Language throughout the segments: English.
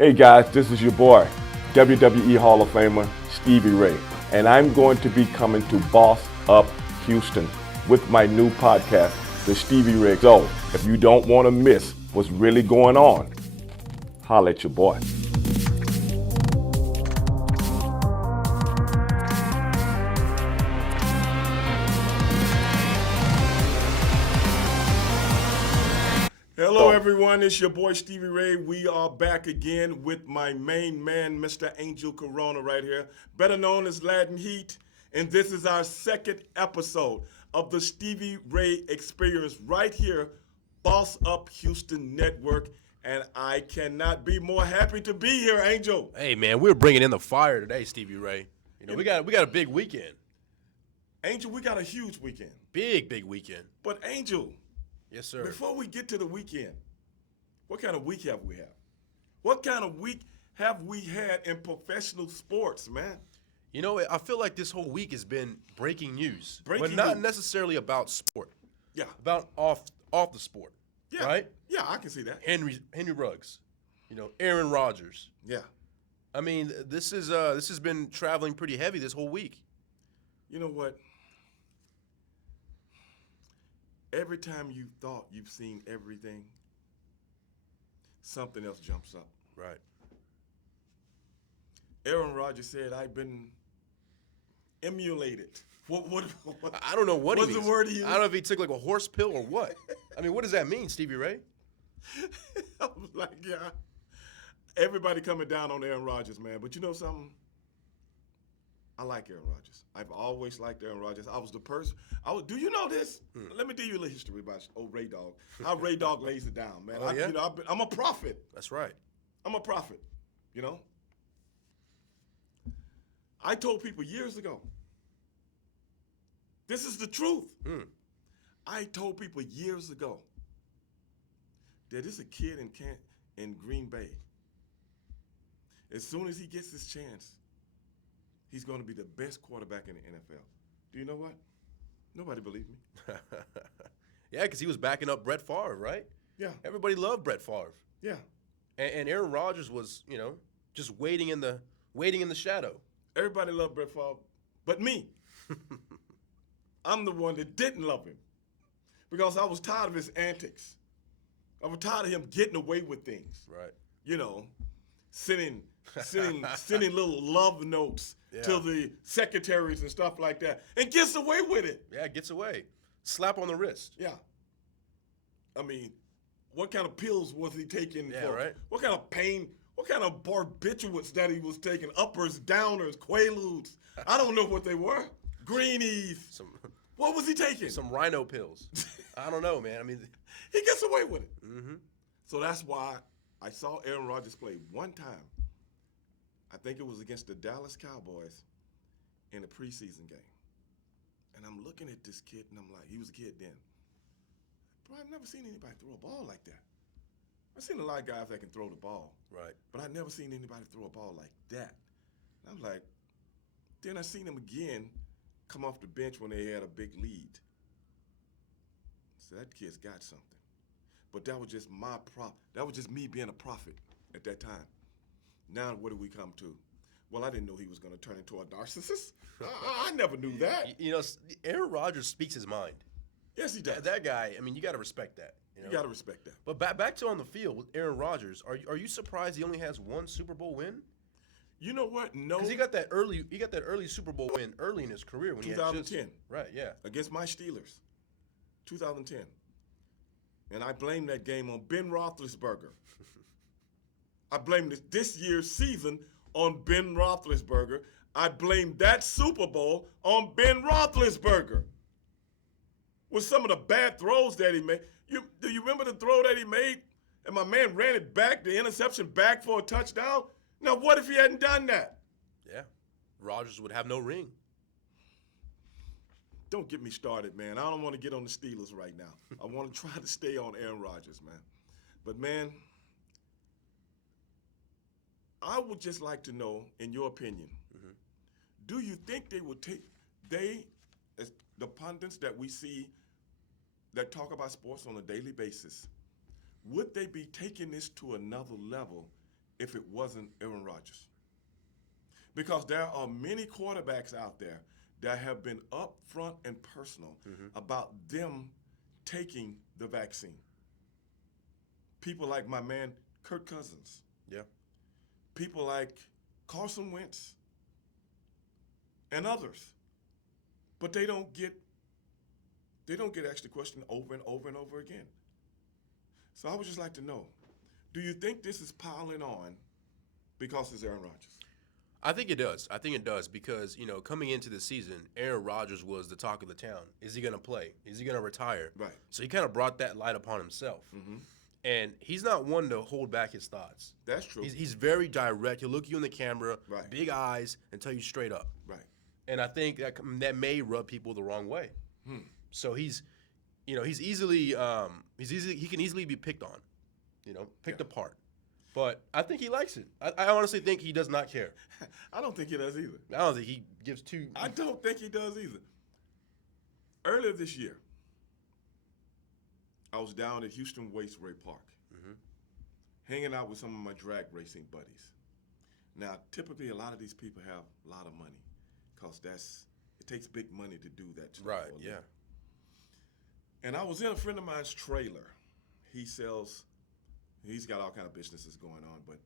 Hey guys, this is your boy, WWE Hall of Famer Stevie Ray, and I'm going to be coming to Boss Up Houston with my new podcast, The Stevie Ray. So, if you don't want to miss what's really going on, holla at your boy. Hello, everyone. It's your boy Stevie Ray. We are back again with my main man, Mr. Angel Corona, right here, better known as Latin Heat. And this is our second episode of the Stevie Ray Experience right here, Boss Up Houston Network. And I cannot be more happy to be here, Angel. Hey, man, we're bringing in the fire today, Stevie Ray. You know, we got a big weekend. Angel, we got a huge weekend. Big weekend. But, Angel. Yes, sir. Before we get to the weekend, what kind of week have we had? What kind of week have we had in professional sports, man? You know, I feel like this whole week has been breaking news. Breaking but not news. necessarily about sport. Yeah. About off the sport. Yeah. Right? Yeah, I can see that. Henry Ruggs. You know, Aaron Rodgers. Yeah. I mean, this has been traveling pretty heavy this whole week. You know what? Every time you thought you've seen everything, something else jumps up. Right. Aaron Rodgers said, I've been emulated. What I don't know what he means. What's the word he used? I don't know if he took like a horse pill or what. I mean, what does that mean, Stevie Ray? I was like, yeah. Everybody coming down on Aaron Rodgers, man. But you know something? I like Aaron Rodgers. I've always liked Aaron Rodgers. I was the person. Do you know this? Let me tell you a little history about old Ray Dog. How Ray Dog lays it down, man. Oh, yeah? I'm a prophet. That's right. I'm a prophet. You know. I told people years ago. This is the truth. I told people years ago that there's a kid in Green Bay. As soon as he gets his chance, he's going to be the best quarterback in the NFL. Do you know what? Nobody believed me. Yeah, because he was backing up Brett Favre, right? Yeah. Everybody loved Brett Favre. Yeah. And Aaron Rodgers was, you know, just waiting in the shadow. Everybody loved Brett Favre, but me. I'm the one that didn't love him because I was tired of his antics. I was tired of him getting away with things. Right. You know, sending little love notes to the secretaries and stuff like that, and gets away with it. Yeah, gets away. Slap on the wrist. Yeah. I mean, what kind of pills was he taking? Yeah, right. What kind of pain? What kind of barbiturates that he was taking? Uppers, downers, Quaaludes. I don't know what they were. Greenies. What was he taking? Some rhino pills. I don't know, man. I mean, he gets away with it. Mm-hmm. So that's why I saw Aaron Rodgers play one time. I think it was against the Dallas Cowboys in a preseason game. And I'm looking at this kid, and I'm like, he was a kid then. Bro, I've never seen anybody throw a ball like that. I've seen a lot of guys that can throw the ball. Right. But I've never seen anybody throw a ball like that. And I was like, then I seen him again come off the bench when they had a big lead. So that kid's got something. But that was just that was just me being a prophet at that time. Now what do we come to? Well, I didn't know he was going to turn into a narcissist. I never knew that. You know, Aaron Rodgers speaks his mind. Yes, he does. That guy, I mean, you got to respect that. You got to respect that. But back to on the field with Aaron Rodgers, are you surprised he only has one Super Bowl win? You know what? No. Because he got that early Super Bowl win early in his career when 2010. Right, yeah. Against my Steelers. 2010. And I blame that game on Ben Roethlisberger. I blame this year's season on Ben Roethlisberger. I blame that Super Bowl on Ben Roethlisberger. With some of the bad throws that he made. Do you remember the throw that he made? And my man ran it back, the interception back for a touchdown? Now, what if he hadn't done that? Yeah. Rodgers would have no ring. Don't get me started, man. I don't want to get on the Steelers right now. I want to try to stay on Aaron Rodgers, man. But, man, I would just like to know, in your opinion, do you think they would as the pundits that we see that talk about sports on a daily basis, would they be taking this to another level if it wasn't Aaron Rodgers. Because there are many quarterbacks out there that have been upfront and personal about them taking the vaccine. People like my man Kirk Cousins. Yeah. People like Carson Wentz and others. But they don't get asked the question over and over and over again. So I would just like to know, do you think this is piling on because it's Aaron Rodgers? I think it does. I think it does because, coming into the season, Aaron Rodgers was the talk of the town. Is he going to play? Is he going to retire? Right. So he kind of brought that light upon himself. Mm-hmm. And he's not one to hold back his thoughts. That's true. He's very direct. He'll look you in the camera, Right. big eyes, and tell you straight up. Right. And I think that may rub people the wrong way. So he can easily be picked on, picked apart. But I think he likes it. I honestly think he does not care. I don't think he does either. I don't think he gives two. I don't think he does either. Earlier this year, I was down at Houston Raceway Park, hanging out with some of my drag racing buddies. Now, typically, a lot of these people have a lot of money, because it takes big money to do that stuff. Right, yeah. And I was in a friend of mine's trailer. He's got all kind of businesses going on, but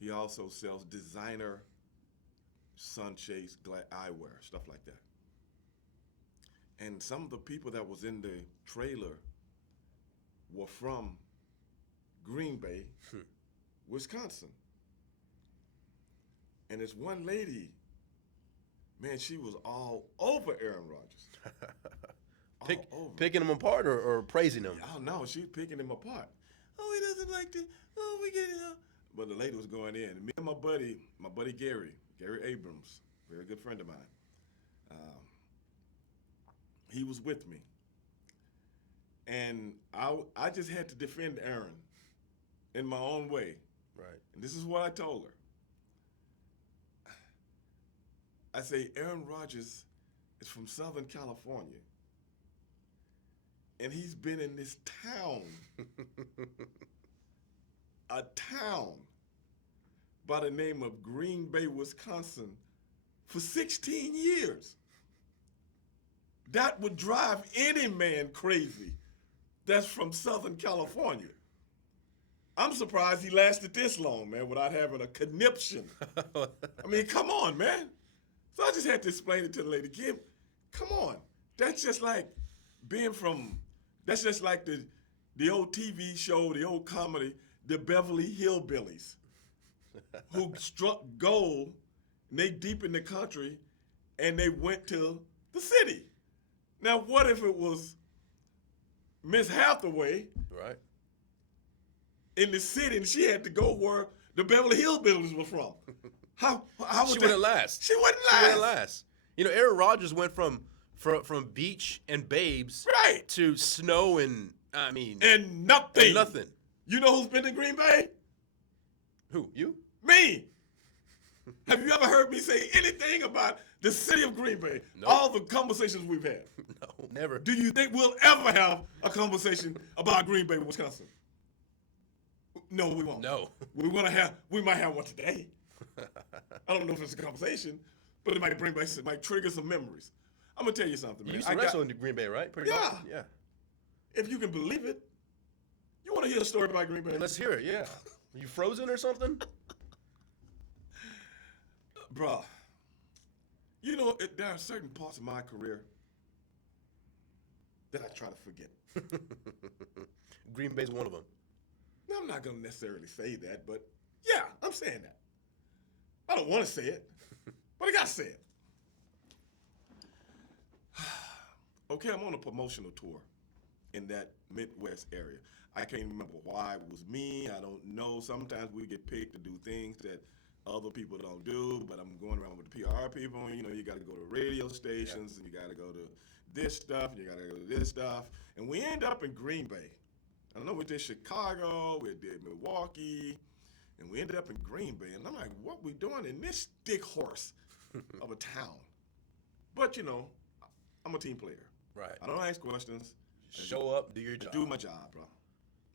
he also sells designer sunshades, eyewear, stuff like that. And some of the people that was in the trailer were from Green Bay, Wisconsin. And this one lady, man, she was all over Aaron Rodgers. Picking him apart or praising him? Oh, no, she's picking him apart. Oh, he doesn't like to. Oh, we get it. But the lady was going in. Me and my buddy Gary Abrams, very good friend of mine, he was with me. And I just had to defend Aaron in my own way. Right. And this is what I told her. I say, Aaron Rodgers is from Southern California. And he's been in this town, a town by the name of Green Bay, Wisconsin, for 16 years. That would drive any man crazy that's from Southern California. I'm surprised he lasted this long, man, without having a conniption. I mean, come on, man. So I just had to explain it to the lady. Kim, come on. That's just like the old TV show, the old comedy, the Beverly Hillbillies, who struck gold, and they deep in the country, and they went to the city. Now, what if it was Miss Hathaway, right, in the city, and she had to go where the Beverly Hillbillies were from? How would she wouldn't last. She wouldn't last. Aaron Rodgers went from beach and babes Right. to snow and nothing. And nothing. You know who's been to Green Bay? Who? You? Me. Have you ever heard me say anything about the city of Green Bay? Nope. All the conversations we've had. No, never. Do you think we'll ever have a conversation about Green Bay, Wisconsin? No, we won't. No. We might have one today. I don't know if it's a conversation, but it might trigger some memories. I'm gonna tell you something, man. You used to wrestle in Green Bay, right? Pretty Yeah. much. Yeah. If you can believe it. You want to hear a story about Green Bay? Let's hear it. Yeah. You frozen or something? Bruh, there are certain parts of my career that I try to forget. Green Bay's one of them. Now, I'm not going to necessarily say that, but yeah, I'm saying that. I don't want to say it, but I got to say it. Okay, I'm on a promotional tour in that Midwest area. I can't remember why it was me. I don't know. Sometimes we get picked to do things that other people don't do, but I'm going around with the PR people. You got to go to radio stations, and you got to go to this stuff, and you got to go to this stuff. And we end up in Green Bay. I don't know, we did Chicago, we did Milwaukee, and we ended up in Green Bay. And I'm like, what we doing in this stick horse of a town? But, I'm a team player. Right. I don't ask questions. Show up, do your job. Do my job, bro.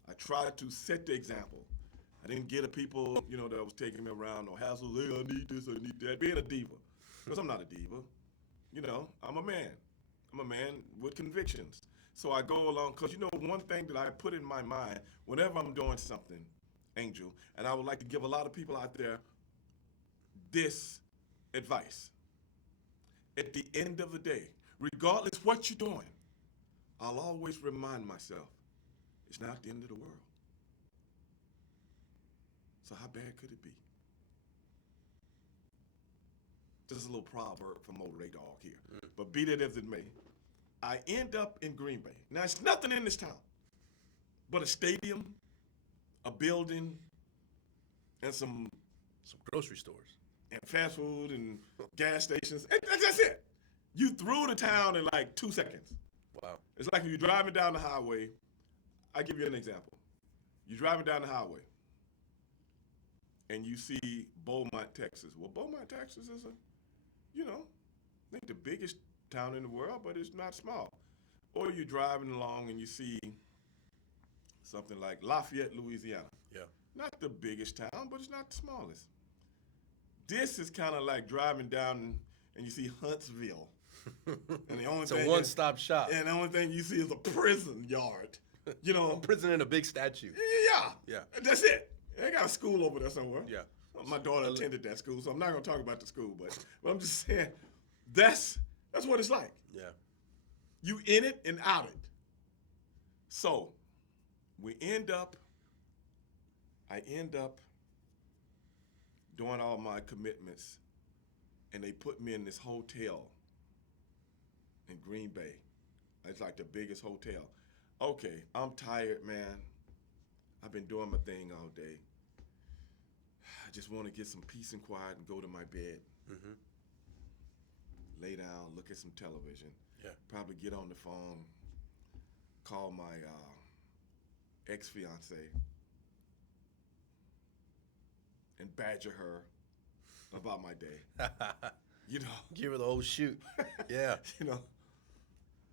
I try to set the example. I didn't get the people, that was taking me around, no hassle. Hey, I need this, I need that. Being a diva, because I'm not a diva. I'm a man. I'm a man with convictions. So I go along, because one thing that I put in my mind whenever I'm doing something, Angel, and I would like to give a lot of people out there this advice. At the end of the day, regardless what you're doing, I'll always remind myself, it's not the end of the world. So how bad could it be? This is a little proverb from old Ray Dog here. But be that as it may, I end up in Green Bay. Now, it's nothing in this town but a stadium, a building, and some grocery stores. And fast food and gas stations. And that's it. You through the town in like 2 seconds. Wow. It's like if you're driving down the highway. I'll give you an example. You're driving down the highway and you see Beaumont, Texas. Well, Beaumont, Texas is I think the biggest town in the world, but it's not small. Or you're driving along and you see something like Lafayette, Louisiana. Yeah. Not the biggest town, but it's not the smallest. This is kind of like driving down and you see Huntsville. And the only it's a one-stop shop. And the only thing you see is a prison yard. A prison and a big statue. Yeah. That's it. They got a school over there somewhere. Yeah. Well, my daughter attended that school, so I'm not going to talk about the school. But I'm just saying, that's what it's like. Yeah. You in it and out it. So I end up doing all my commitments, and they put me in this hotel in Green Bay. It's like the biggest hotel. Okay, I'm tired, man. I've been doing my thing all day. I just want to get some peace and quiet and go to my bed. Mm-hmm. Lay down, look at some television. Yeah. Probably get on the phone, call my ex-fiance, and badger her about my day. Give her the old shoot. Yeah.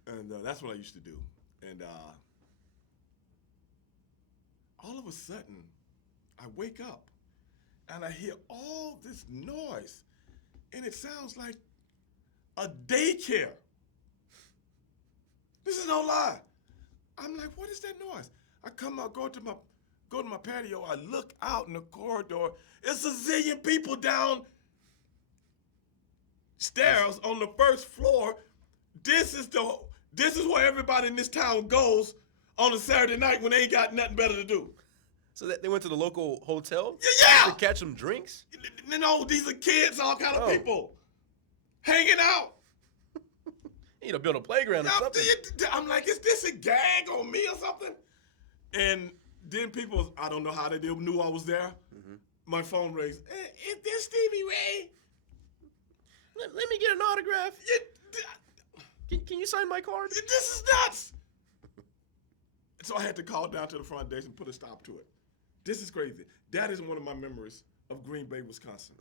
And that's what I used to do. And all of a sudden, I wake up and I hear all this noise, and it sounds like a daycare. This is no lie. I'm like, what is that noise? I come out, go to my patio. I look out in the corridor. It's a zillion people down stairs on the first floor. This is where everybody in this town goes on a Saturday night when they ain't got nothing better to do. So they went to the local hotel? Yeah. To catch some drinks? These are kids, all kind of people hanging out. You need to build a playground or something. I'm like, is this a gag on me or something? And then people, I don't know how they knew I was there. Mm-hmm. My phone rings. Is this Stevie Ray? Let me get an autograph. Can you sign my card? This is nuts. So I had to call down to the front desk and put a stop to it. This is crazy. That is one of my memories of Green Bay, Wisconsin.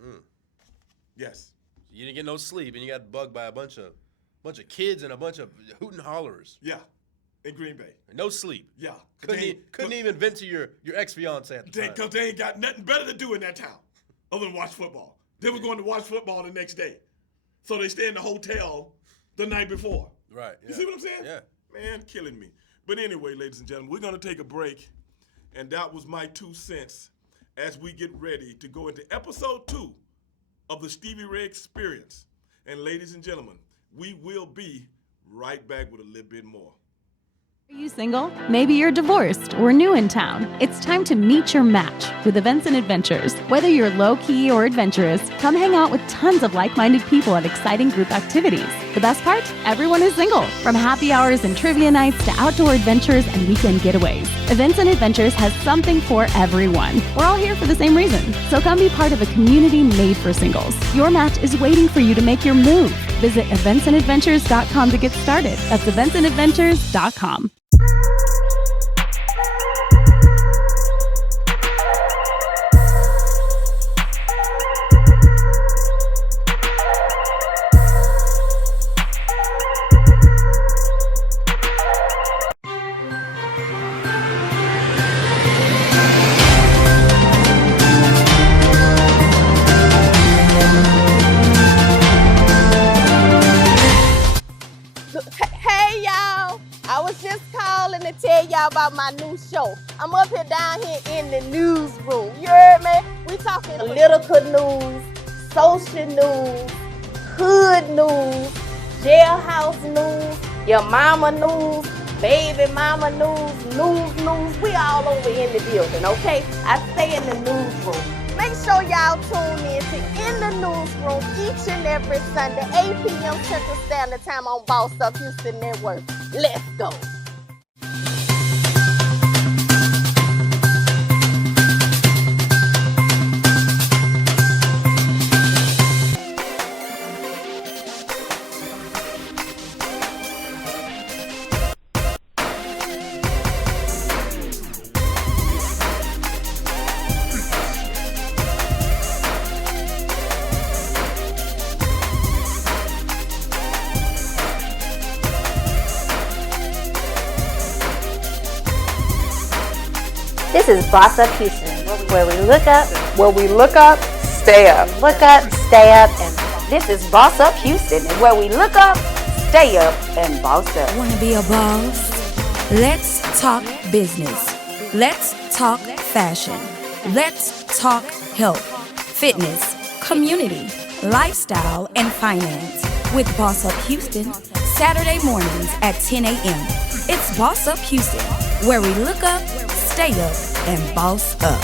Yes. You didn't get no sleep, and you got bugged by a bunch of kids and a bunch of hooting hollerers. Yeah, in Green Bay. No sleep. Yeah. Couldn't even vent to your ex-fiance at the time. Because they ain't got nothing better to do in that town other than watch football. They were going to watch football the next day. So they stay in the hotel the night before. Right. Yeah. You see what I'm saying? Yeah. Man, killing me. But anyway, ladies and gentlemen, we're going to take a break. And that was my 2 cents as we get ready to go into episode 2 of the Stevie Ray Experience. And ladies and gentlemen, we will be right back with a little bit more. Are you single? Maybe you're divorced or new in town. It's time to meet your match with Events and Adventures. Whether you're low-key or adventurous, come hang out with tons of like-minded people at exciting group activities. The best part? Everyone is single. From happy hours and trivia nights to outdoor adventures and weekend getaways, Events and Adventures has something for everyone. We're all here for the same reason. So come be part of a community made for singles. Your match is waiting for you to make your move. Visit eventsandadventures.com to get started. That's eventsandadventures.com. Hey y'all, I was just calling to tell y'all about my new show. I'm up here down here in the newsroom. You heard me? We talking political news, social news, hood news, jailhouse news, your mama news, baby mama news. We all over in the building, okay? I stay in the newsroom. Make sure y'all tune in to In the Newsroom each and every Sunday, 8 p.m. Central Standard Time on Boss Up Houston Network. Let's go. This is Boss Up Houston, where we look up, stay up. look up, stay up, and this is Boss Up Houston, where we look up, stay up, and boss up. Want to be a boss? Let's talk business. Let's talk fashion. Let's talk health, fitness, community, lifestyle, and finance with Boss Up Houston, Saturday mornings at 10 a.m. It's Boss Up Houston, where we look up, stay up, and boss up.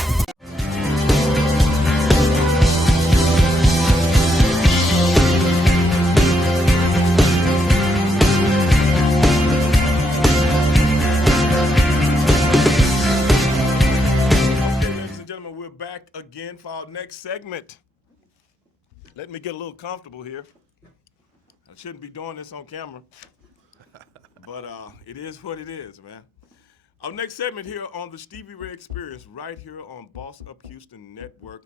Okay, ladies and gentlemen, we're back again for our next segment. Let me get a little comfortable here. I shouldn't be doing this on camera, but it is what it is, man. Our next segment here on the Stevie Ray Experience, right here on Boss Up Houston Network.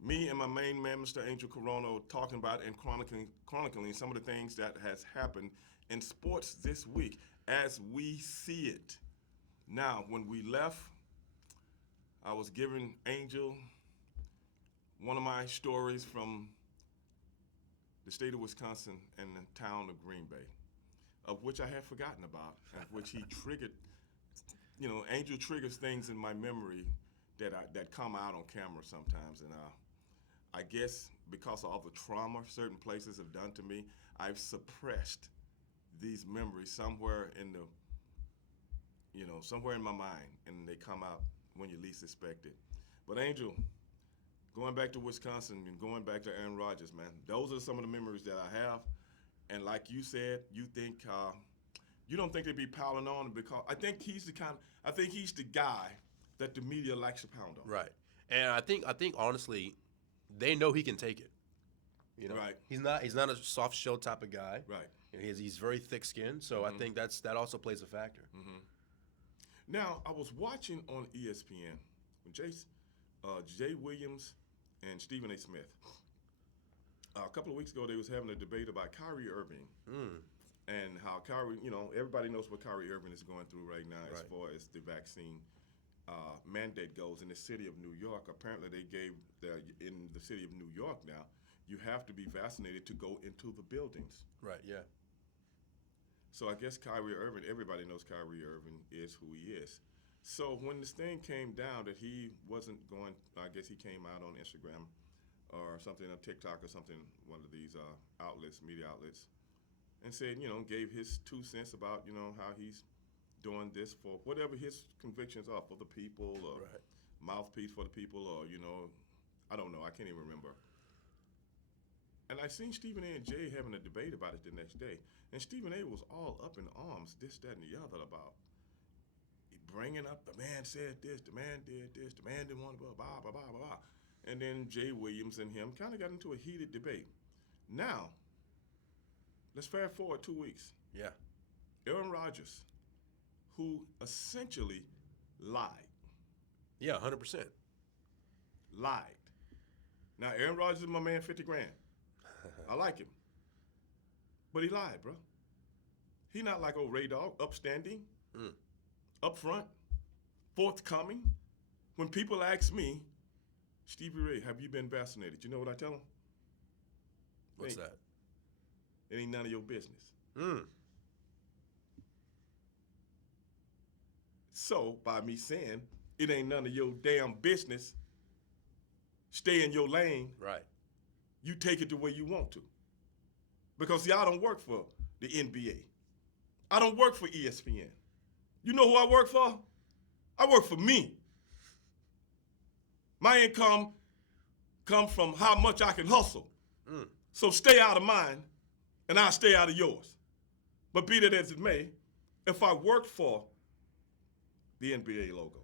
Me and my main man, Mr. Angel Corona, talking about and chronicling some of the things that has happened in sports this week as we see it. Now, when we left, I was giving Angel one of my stories from the state of Wisconsin and the town of Green Bay, of which I had forgotten about, and which he triggered. You know, Angel triggers things in my memory that come out on camera sometimes, and I guess because of all the trauma certain places have done to me, I've suppressed these memories somewhere in somewhere in my mind, and they come out when you least expect it. But Angel, going back to Wisconsin and going back to Aaron Rodgers, man, those are some of the memories that I have. And like you said, you think you don't think they'd be piling on because I think he's the guy that the media likes to pound on. Right. And I think honestly, they know he can take it. You know, Right. He's not a soft shell type of guy. Right. You know, he's very thick skinned, so I think that also plays a factor. Mm-hmm. Now, I was watching on ESPN when Jay Williams and Stephen A. Smith. A couple of weeks ago, they was having a debate about Kyrie Irving and how Kyrie, everybody knows what Kyrie Irving is going through right now as far as the vaccine mandate goes in the city of New York. Apparently, they gave in the city of New York now, you have to be vaccinated to go into the buildings. Right. Yeah. So I guess Kyrie Irving, everybody knows Kyrie Irving is who he is. So when this thing came down that he wasn't going, I guess he came out on Instagram or something, on TikTok or something, one of these media outlets, and said, gave his 2 cents about, how he's doing this for whatever his convictions are, for the people, or mouthpiece for the people, or, I don't know, I can't even remember. And I seen Stephen A. and Jay having a debate about it the next day. And Stephen A. was all up in arms, this, that, and the other, about bringing up the man said this, the man did this, the man didn't want to blah, blah, blah, blah, blah. And then Jay Williams and him kind of got into a heated debate. Now, let's fast forward 2 weeks. Yeah. Aaron Rodgers, who essentially lied. Yeah, 100%. Lied. Now, Aaron Rodgers is my man, 50 grand. I like him. But he lied, bro. He not like old Ray Dog, upstanding, upfront, forthcoming. When people ask me, Stevie Ray, have you been vaccinated? You know what I tell them? What's that? It ain't none of your business. So by me saying it ain't none of your damn business, stay in your lane. Right. You take it the way you want to. Because see, I don't work for the NBA. I don't work for ESPN. You know who I work for? I work for me. My income comes from how much I can hustle. So stay out of mine, and I'll stay out of yours. But be that as it may, if I worked for the NBA logo,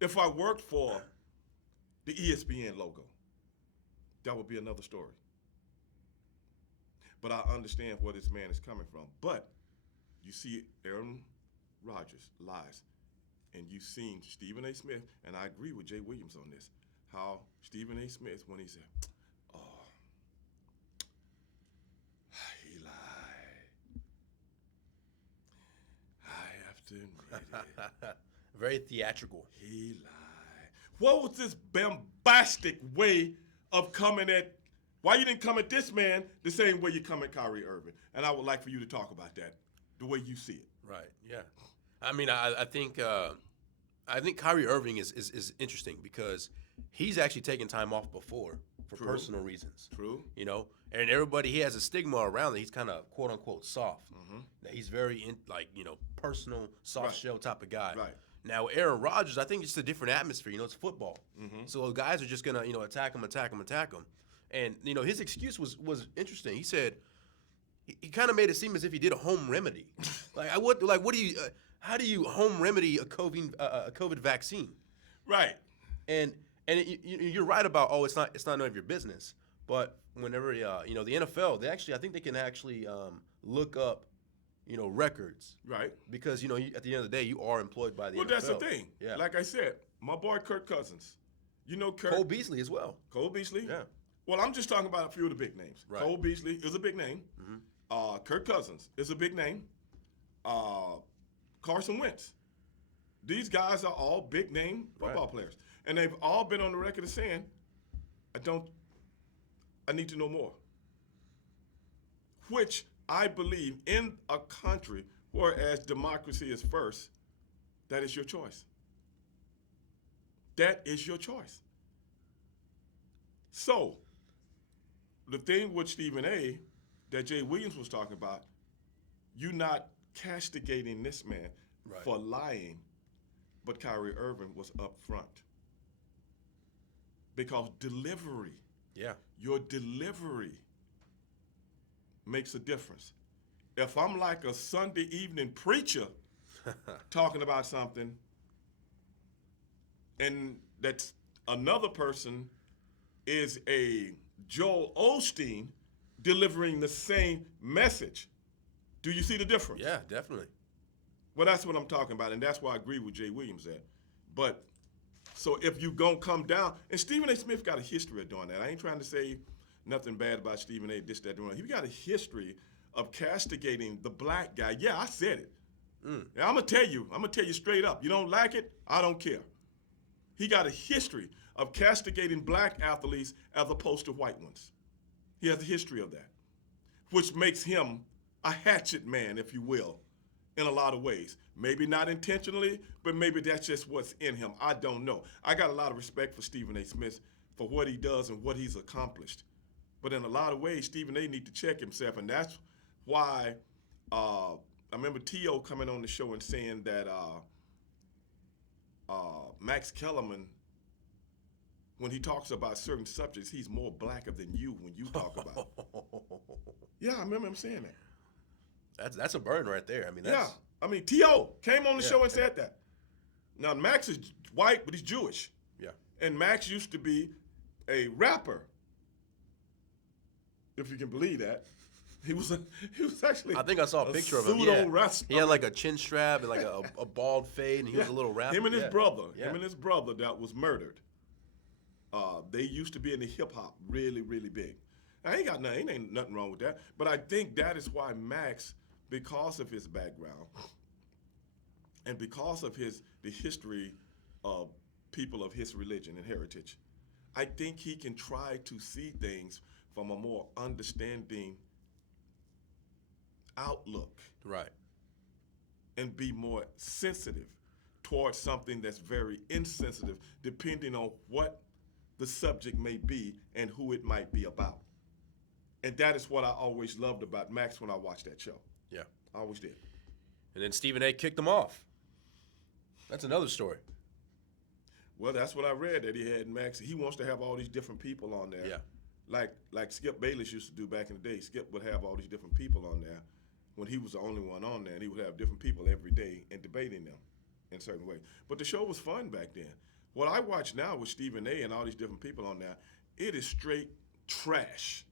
if I worked for the ESPN logo, that would be another story. But I understand where this man is coming from. But you see Aaron Rodgers lies, and you've seen Stephen A. Smith, and I agree with Jay Williams on this, how Stephen A. Smith, when he said, oh, he lied. I have to admit it. Very theatrical. He lied. What was this bombastic way of coming at, why you didn't come at this man the same way you come at Kyrie Irving? And I would like for you to talk about that, the way you see it. Right. Yeah. I mean, I think Kyrie Irving is interesting because he's actually taken time off before for True. personal reasons. True. You know, and everybody, he has a stigma around that he's kind of quote unquote soft. That he's very personal, soft shell type of guy. Right. Now Aaron Rodgers, I think it's a different atmosphere. You know, it's football, so guys are just gonna attack him. And his excuse was interesting. He said he kind of made it seem as if he did a home remedy. How do you home remedy a COVID vaccine? Right. And you're right about it's not none of your business. But whenever the NFL, I think they can actually look up records. Right. Because at the end of the day you are employed by the NFL. Well, that's the thing. Yeah. Like I said, my boy Kirk Cousins. You know Kirk. Cole Beasley as well. Cole Beasley. Yeah. Well, I'm just talking about a few of the big names. Right. Cole Beasley is a big name. Kirk Cousins is a big name. Carson Wentz. These guys are all big name football players. And they've all been on the record of saying, I need to know more. Which I believe in a country whereas democracy is first, that is your choice. That is your choice. So, the thing with Stephen A. that Jay Williams was talking about, you're not castigating this man for lying, but Kyrie Irving was up front. Because delivery, your delivery makes a difference. If I'm like a Sunday evening preacher talking about something, and that's another person is a Joel Osteen delivering the same message, do you see the difference? Yeah, definitely. Well, that's what I'm talking about, and that's why I agree with Jay Williams there. But so if you gonna come down, and Stephen A. Smith got a history of doing that. I ain't trying to say nothing bad about Stephen A. this, that, doing. He got a history of castigating the black guy. Yeah, I said it. And I'm gonna tell you straight up. You don't like it, I don't care. He got a history of castigating black athletes as opposed to white ones. He has a history of that, which makes him a hatchet man, if you will, in a lot of ways. Maybe not intentionally, but maybe that's just what's in him. I don't know. I got a lot of respect for Stephen A. Smith for what he does and what he's accomplished. But in a lot of ways, Stephen A. need to check himself, and that's why I remember T.O. coming on the show and saying that Max Kellerman, when he talks about certain subjects, he's more blacker than you when you talk about it. Yeah, I remember him saying that. That's a burden right there. I mean, that's... Yeah. I mean, T.O. came on the show and said that. Now, Max is white, but he's Jewish. Yeah. And Max used to be a rapper, if you can believe that. He was actually. I think I saw a picture of him. Yeah. He had like a chin strap and like a bald fade, and he was a little rapper. Him and his brother that was murdered. They used to be in the hip hop really, really big. Now, ain't nothing wrong with that. But I think that is why Max, because of his background and because of the history of people of his religion and heritage, I think he can try to see things from a more understanding outlook. Right. And be more sensitive towards something that's very insensitive, depending on what the subject may be and who it might be about. And that is what I always loved about Max when I watched that show. Yeah. I always did. And then Stephen A. kicked him off. That's another story. Well, that's what I read, that he had Max. He wants to have all these different people on there. Yeah. Like Skip Bayless used to do back in the day. Skip would have all these different people on there when he was the only one on there, and he would have different people every day and debating them in certain ways. But the show was fun back then. What I watch now with Stephen A. and all these different people on there, it is straight trash.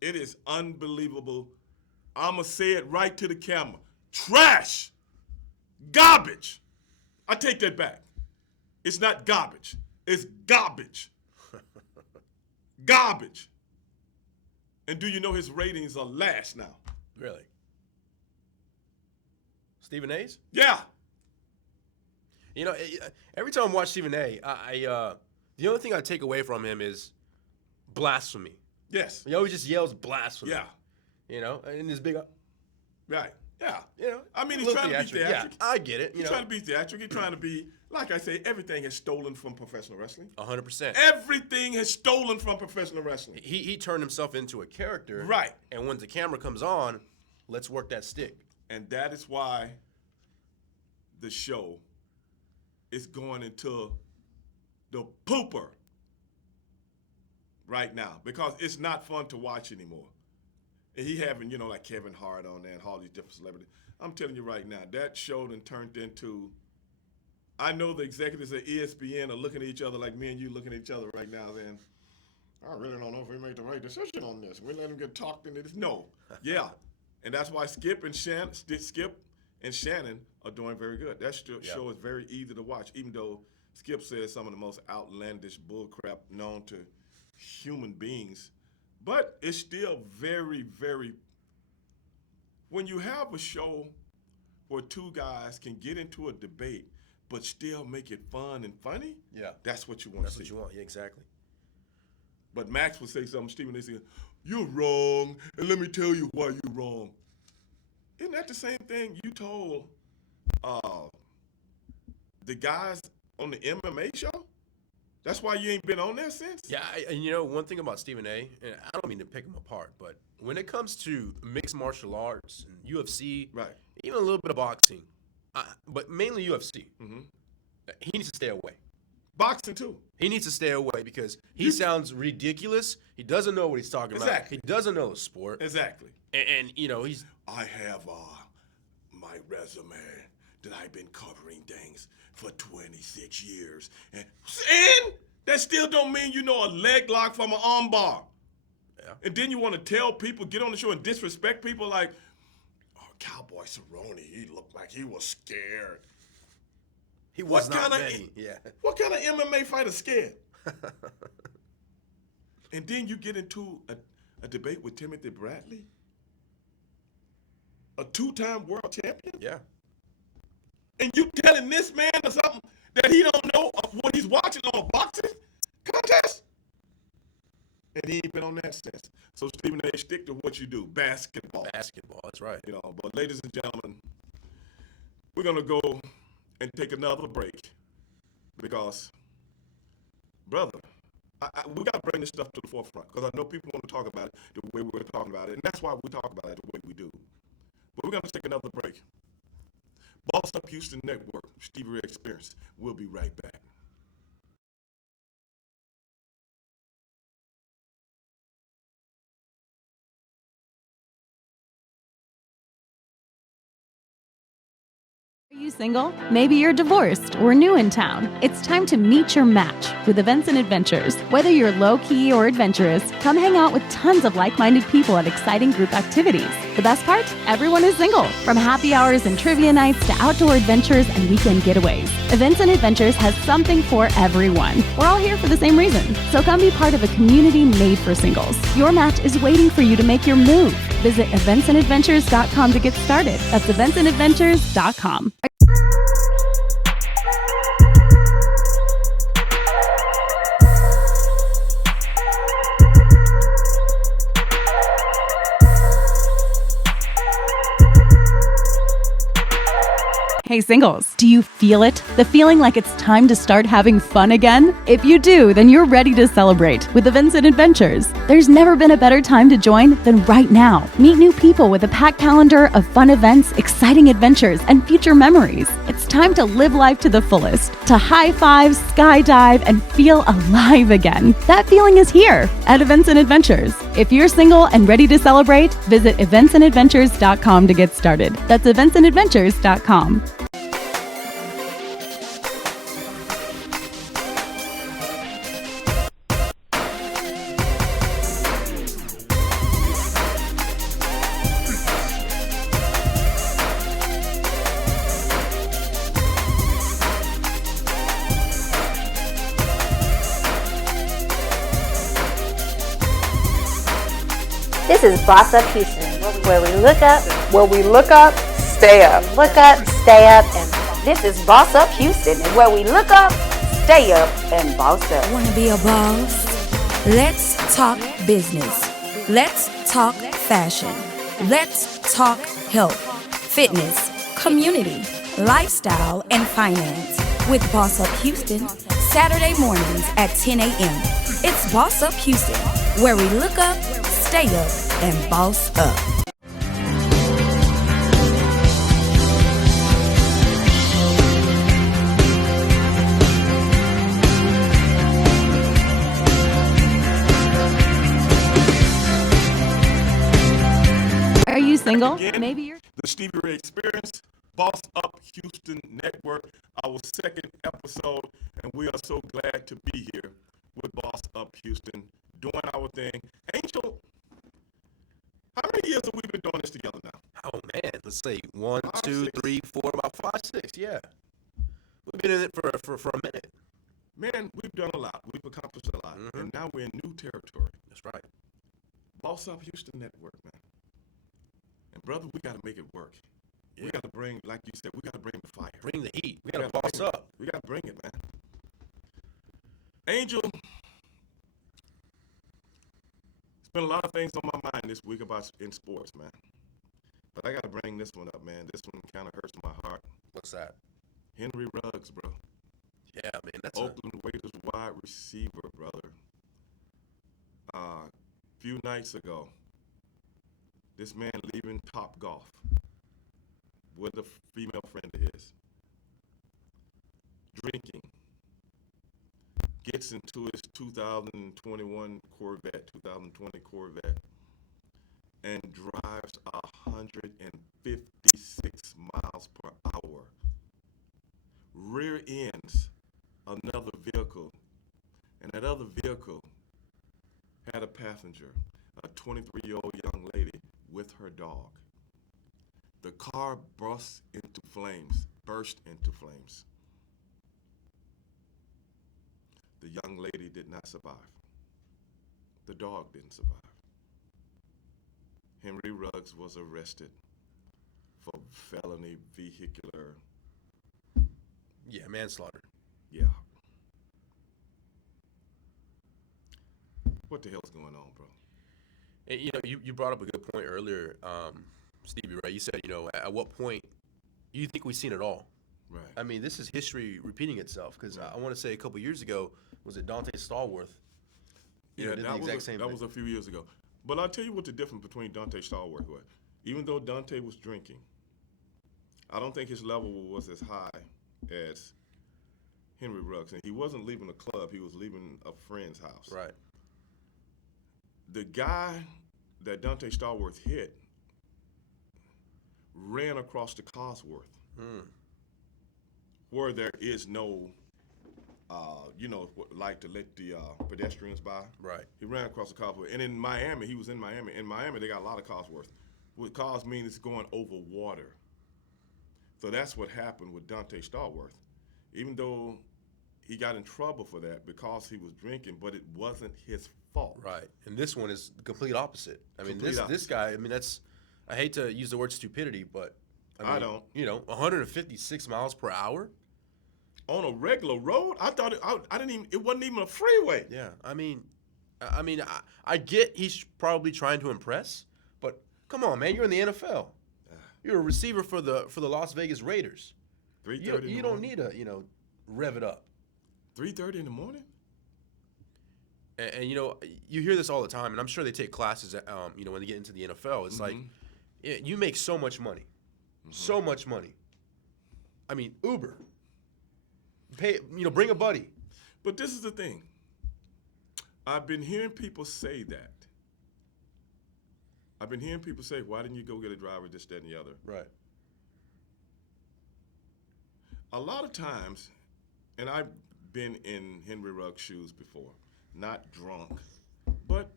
It is unbelievable. I'm going to say it right to the camera. Trash. Garbage. I take that back. It's not garbage. It's garbage. Garbage. And do you know his ratings are last now? Really? Stephen A's? Yeah. You know, every time I watch Stephen A., the only thing I take away from him is blasphemy. Yes. He always just yells blasphemy. Yeah. You know, and his big. Right. Yeah. You know, I mean, he's trying to be theatrical. Yeah, I get it. He's trying to be theatrical. He's trying to be, like I say, everything is stolen from professional wrestling. 100%. Everything is stolen from professional wrestling. He turned himself into a character. Right. And when the camera comes on, let's work that stick. And that is why the show is going into the pooper right now, because it's not fun to watch anymore. And he having, you know, like Kevin Hart on there and all these different celebrities. I'm telling you right now, that show done turned into, I know the executives at ESPN are looking at each other like me and you looking at each other right now saying, I really don't know if we made the right decision on this. We let him get talked into this. No. Yeah. And that's why Skip and Shannon are doing very good. That show is very easy to watch, even though Skip says some of the most outlandish bullcrap known to human beings. But it's still very, very, when you have a show where two guys can get into a debate but still make it fun and funny, that's what you want to see. That's what you want, yeah, exactly. But Max would say something, Stephen A. said, you're wrong, and let me tell you why you're wrong. Isn't that the same thing you told the guys on the MMA show? That's why you ain't been on there since? Yeah, and you know, one thing about Stephen A., and I don't mean to pick him apart, but when it comes to mixed martial arts and UFC, right, even a little bit of boxing, but mainly UFC, he needs to stay away. Boxing, too. He needs to stay away because he sounds ridiculous. He doesn't know what he's talking about. He doesn't know the sport. Exactly. And you know, I have my resume that I've been covering things for 26 years. And that still don't mean you know a leg lock from an arm bar. Yeah. And then you want to tell people, get on the show and disrespect people like, oh, Cowboy Cerrone, he looked like he was scared. He was not ready. What kind of MMA fighter scared? And then you get into a debate with Timothy Bradley, a two-time world champion. Yeah. And you telling this man or something that he don't know of what he's watching on a boxing contest? And he ain't been on that since. So, Stephen A., stick to what you do, basketball. Basketball, that's right. You know, but ladies and gentlemen, we're going to go and take another break because, brother, we got to bring this stuff to the forefront because I know people want to talk about it the way we're talking about it, and that's why we talk about it the way we do. But we're going to take another break. Boss Up Houston Network, Stevie Ray Experience. We'll be right back. Are you single? Maybe you're divorced or new in town. It's time to meet your match with Events and Adventures. Whether you're low-key or adventurous, come hang out with tons of like-minded people at exciting group activities. The best part? Everyone is single. From happy hours and trivia nights to outdoor adventures and weekend getaways, Events and Adventures has something for everyone. We're all here for the same reason. So come be part of a community made for singles. Your match is waiting for you to make your move. Visit eventsandadventures.com to get started. That's eventsandadventures.com. Hey singles, do you feel it? The feeling like it's time to start having fun again? If you do, then you're ready to celebrate with Events and Adventures. There's never been a better time to join than right now. Meet new people with a packed calendar of fun events, exciting adventures, and future memories. It's time to live life to the fullest, to high five, skydive, and feel alive again. That feeling is here at Events and Adventures. If you're single and ready to celebrate, visit eventsandadventures.com to get started. That's eventsandadventures.com. This is Boss Up Houston, where we look up, Stay up. look up, stay up, and this is Boss Up Houston, where we look up, stay up, and boss up. Want to be a boss? Let's talk business. Let's talk fashion. Let's talk health, fitness, community, lifestyle, and finance with Boss Up Houston, Saturday mornings at 10 a.m. It's Boss Up Houston, where we look up, stay up, and boss up. Are you single? Again, Maybe you're... The Stevie Ray Experience, Boss Up Houston Network, our second episode, and we are so glad to be here with Boss Up Houston, doing our thing. Angel, how many years have we been doing this together now? Oh man, let's say 1, 5, 2, 6. 3, 4, about 5, 6. Yeah, we've been in it for a minute. Man, we've done a lot. We've accomplished a lot. And now we're in new territory. That's right. Boss Up Houston Network, man. And brother, we got to make it work. We Yeah. got to bring, like you said, we got to bring the fire. Bring the heat. We We gotta gotta boss bring it. up. We got to bring it, man. Angel, it's been a lot of things on my mind this week about in sports, man. But I got to bring this one up, man. This one kind of hurts my heart. What's that? Henry Ruggs, bro. Yeah, man, that's Oakland Raiders wide receiver, brother. A few nights ago, this man leaving Top Golf with a female friend of his, drinking, gets into his 2021 Corvette, 2020 Corvette, and drives 156 miles per hour. Rear ends another vehicle, and that other vehicle had a passenger, a 23-year-old young lady with her dog. The car burst into flames. The young lady did not survive. The dog didn't survive. Henry Ruggs was arrested for felony vehicular, manslaughter. yeah. What the hell's going on, bro? And, you brought up a good point earlier, Stevie, right? You said, at what point you think we've seen it all? Right. I mean, this is history repeating itself because I want to say a couple years ago, was it Dante Stallworth? Yeah, did the that exact same thing. was a few years ago. But I'll tell you what the difference between Dante Stallworth was. Even though Dante was drinking, I don't think his level was as high as Henry Ruggs. And he wasn't leaving a club, he was leaving a friend's house. Right. The guy that Dante Stallworth hit ran across the Cosworth, where there is no, like to let the pedestrians by. Right. He ran across the Cosworth. And in Miami, he was in Miami. In Miami, they got a lot of Cosworth. What cause means it's going over water. So that's what happened with Dante Stallworth. Even though he got in trouble for that because he was drinking, but it wasn't his fault. Right. And this one is the complete opposite. I mean, Complete this opposite. guy, I hate to use the word stupidity, but I don't. 156 miles per hour? On a regular road, I thought it wasn't even a freeway. Yeah. I get he's probably trying to impress, but come on, man, you're in the NFL. You're a receiver for the Las Vegas Raiders. 3:30 You don't need to, rev it up. 3:30 in the morning? And you hear this all the time, and I'm sure they take classes, when they get into the NFL. It's like, you make so much money. So much money. I mean, Uber. Pay, bring a buddy. But this is the thing. I've been hearing people say that. I've been hearing people say, why didn't you go get a driver, this, that, and the other? Right. A lot of times, and I've been in Henry Ruggs' shoes before, not drunk, but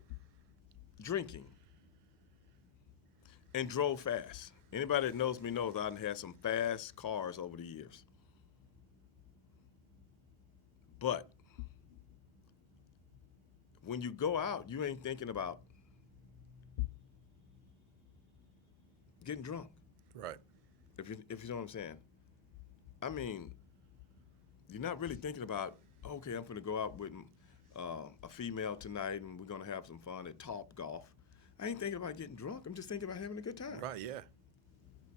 drinking, and drove fast. Anybody that knows me knows I've had some fast cars over the years. But when you go out, you ain't thinking about getting drunk. Right. If you know what I'm saying. I mean, you're not really thinking about, okay, I'm going to go out with a female tonight and we're going to have some fun at Top Golf. I ain't thinking about getting drunk. I'm just thinking about having a good time. Right, yeah.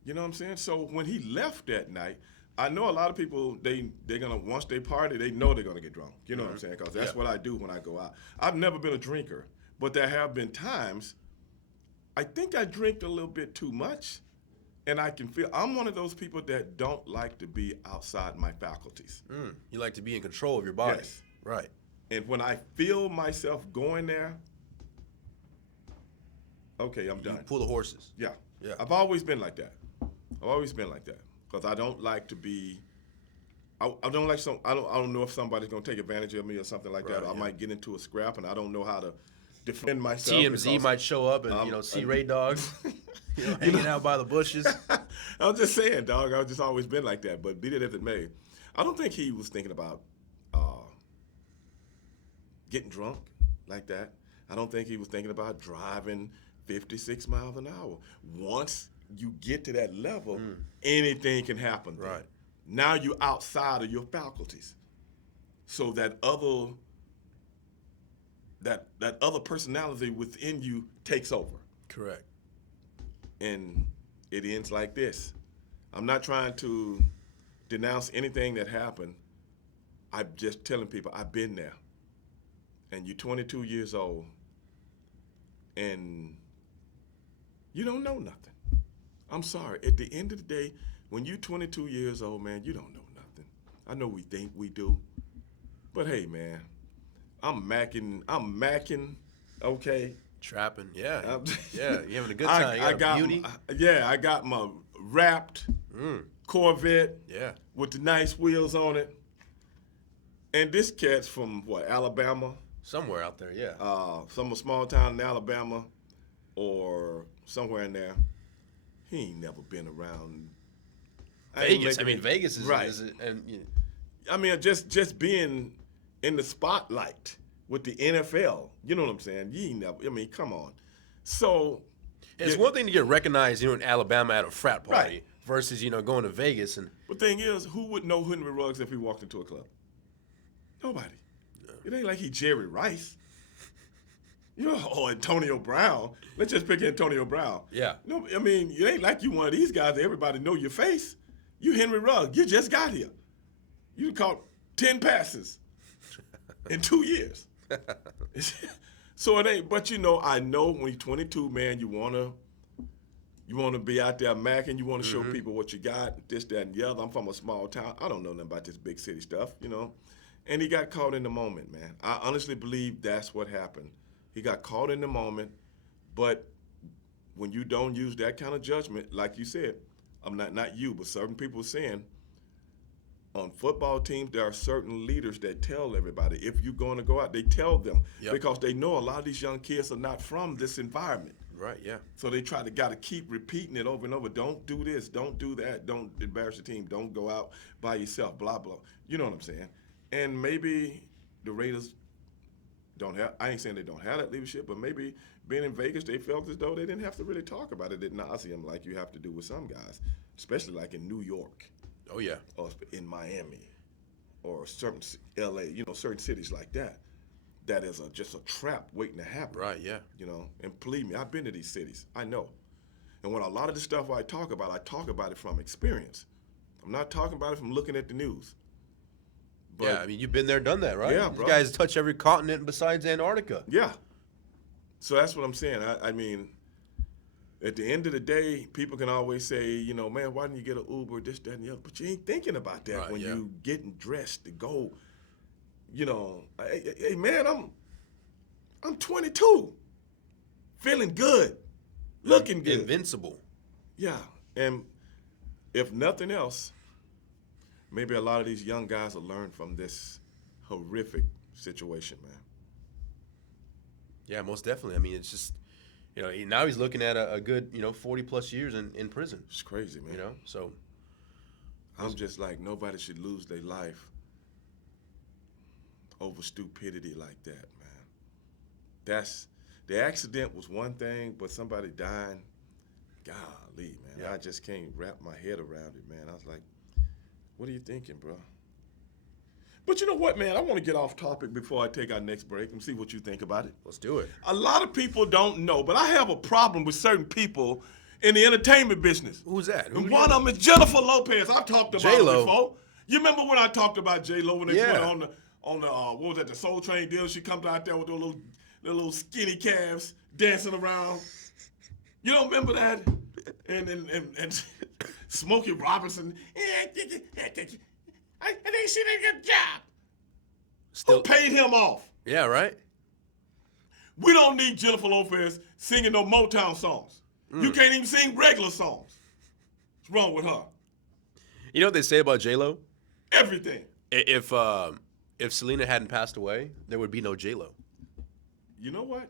You know what I'm saying? So when he left that night, I know a lot of people, they're going to, once they party, they know they're going to get drunk. You know what I'm saying? Because that's what I do when I go out. I've never been a drinker, but there have been times, I think I drink a little bit too much, and I can feel, I'm one of those people that don't like to be outside my faculties. You like to be in control of your body. Yes. Right. And when I feel myself going there, okay, I'm done. You pull the horses. Yeah. Yeah. I've always been like that. I've always been like that. Because I don't like to be, I don't like some, I don't know if somebody's going to take advantage of me or something like that. Or I might get into a scrap and I don't know how to defend myself. TMZ might show up and, see Ray Dogs hanging out by the bushes. I'm just saying, dog, I've just always been like that. But be that as it may, I don't think he was thinking about getting drunk like that. I don't think he was thinking about driving 56 miles an hour. Once you get to that level, anything can happen. Right. Now you're outside of your faculties. So that other personality within you takes over. Correct. And it ends like this. I'm not trying to denounce anything that happened. I'm just telling people I've been there. And you're 22 years old and you don't know nothing. I'm sorry. At the end of the day, when you're 22 years old, man, you don't know nothing. I know we think we do. But hey, man, I'm macking, okay? Trapping, yeah. Yeah, you having a good time. I got my wrapped Corvette with the nice wheels on it. And this cat's from, Alabama? Somewhere out there, yeah. Some small town in Alabama or somewhere in there. He ain't never been around Vegas. Vegas is right. I mean, just being in the spotlight with the NFL. You know what I'm saying? You ain't never. I mean, come on. So it's one thing to get recognized, in Alabama at a frat party versus going to Vegas and. The thing is, who would know Henry Ruggs if he walked into a club? Nobody. It ain't like he Jerry Rice. Or Antonio Brown. Let's just pick Antonio Brown. Yeah. No, I mean, it ain't like you one of these guys that everybody know your face. You Henry Ruggs. You just got here. You caught 10 passes in 2 years. So it ain't, but I know when you're 22, man, you wanna be out there macking, you wanna show people what you got, this, that, and the other. I'm from a small town. I don't know nothing about this big city stuff, And he got caught in the moment, man. I honestly believe that's what happened. He got caught in the moment, but when you don't use that kind of judgment, like you said, I'm not you, but certain people are saying, on football teams, there are certain leaders that tell everybody, if you're going to go out, they tell them because they know a lot of these young kids are not from this environment. Right, yeah. So they got to keep repeating it over and over. Don't do this, don't do that, don't embarrass the team, don't go out by yourself, blah, blah. You know what I'm saying? And maybe the Raiders don't have, I ain't saying they don't have that leadership, but maybe being in Vegas, they felt as though they didn't have to really talk about it ad nauseum like you have to do with some guys, especially like in New York. Oh, yeah. Or in Miami or certain L.A., certain cities like that. That is just a trap waiting to happen. Right, yeah. And believe me, I've been to these cities. I know. And when a lot of the stuff I talk about it from experience. I'm not talking about it from looking at the news. But, yeah, I mean, you've been there, done that, right? Yeah, These bro. guys touch every continent besides Antarctica. Yeah. So that's what I'm saying. I mean, at the end of the day, people can always say, you know, man, why didn't you get an Uber, this, that, and the other? But you ain't thinking about that when you getting dressed to go. You know, hey man, I'm 22, feeling good, looking good, invincible. Yeah, and if nothing else, maybe a lot of these young guys will learn from this horrific situation, man. Yeah, most definitely. I mean, it's just, you know, now he's looking at a good, 40-plus years in prison. It's crazy, man. You know, so. I'm just like, nobody should lose their life over stupidity like that, man. The accident was one thing, but somebody dying, golly, man. Yeah. I just can't wrap my head around it, man. I was like, what are you thinking, bro? But you know what, man? I want to get off topic before I take our next break and see what you think about it. Let's do it. A lot of people don't know, but I have a problem with certain people in the entertainment business. Who's that? And one of them is Jennifer Lopez. I've talked about her J-Lo. before. You remember when I talked about J-Lo when they put her Yeah. on the what was that, the Soul Train deal? She comes out there with those little skinny calves dancing around. You don't remember that? And Smokey Robinson. I think she did a good job. Still Who paid him off? Yeah, right? We don't need Jennifer Lopez singing no Motown songs. You can't even sing regular songs. What's wrong with her? You know what they say about J-Lo? Everything. If Selena hadn't passed away, there would be no J-Lo. You know what?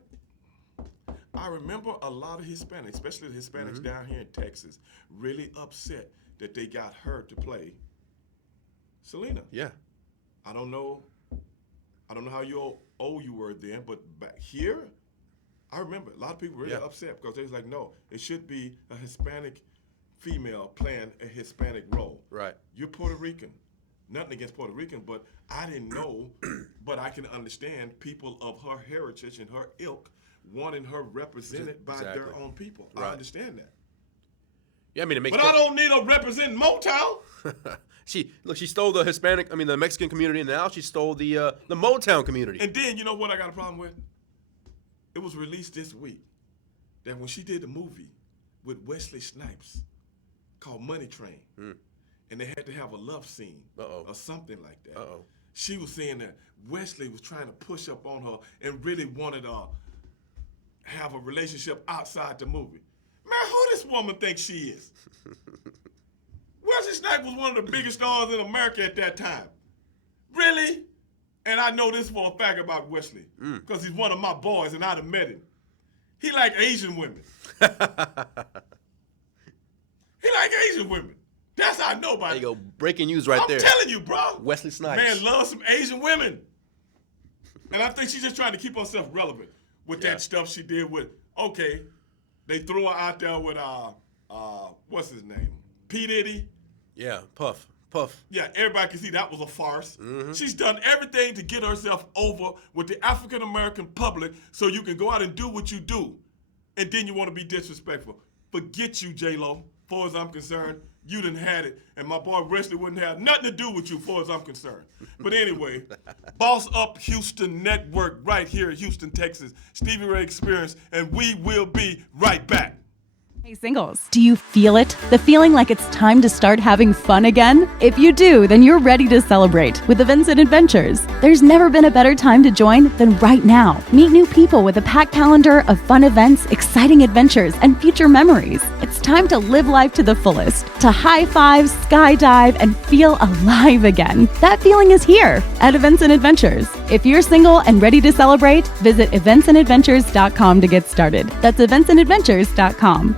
I remember a lot of Hispanics, especially the Hispanics down here in Texas, really upset that they got her to play Selena. Yeah. I don't know how old you were then, but back here, I remember a lot of people really upset because they was like, no, it should be a Hispanic female playing a Hispanic role. Right. You're Puerto Rican. Nothing against Puerto Rican, but I didn't know, but I can understand people of her heritage and her ilk wanting her represented by their own people. Right. I understand that. Yeah, I mean, it makes But I don't need her representing Motown. She stole the Mexican community, and now she stole the Motown community. And then, you know what I got a problem with? It was released this week that when she did the movie with Wesley Snipes called Money Train, and they had to have a love scene or something like that. She was saying that Wesley was trying to push up on her and really wanted to have a relationship outside the movie. Man, who this woman thinks she is? Wesley Snipes was one of the biggest stars in America at that time. Really? And I know this for a fact about Wesley, because he's one of my boys and I'd have met him. He like Asian women. He like Asian women. That's how I know about There it. you go. Breaking news right there. I'm telling you, bro. Wesley Snipes. Man loves some Asian women. And I think she's just trying to keep herself relevant with that stuff she did with, okay, they threw her out there with, what's his name? P. Diddy. Yeah, Puff. Yeah, everybody can see that was a farce. She's done everything to get herself over with the African-American public so you can go out and do what you do. And then you want to be disrespectful. Forget you, J-Lo. Far as I'm concerned, you done had it. And my boy Wesley wouldn't have nothing to do with you, far as I'm concerned. But anyway, Boss Up Houston Network right here in Houston, Texas. Stevie Ray Experience, and we will be right back. Hey singles, do you feel it? The feeling like it's time to start having fun again? If you do, then you're ready to celebrate with Events and Adventures. There's never been a better time to join than right now. Meet new people with a packed calendar of fun events, exciting adventures, and future memories. It's time to live life to the fullest, to high five, skydive, and feel alive again. That feeling is here at Events and Adventures. If you're single and ready to celebrate, visit eventsandadventures.com to get started. That's eventsandadventures.com.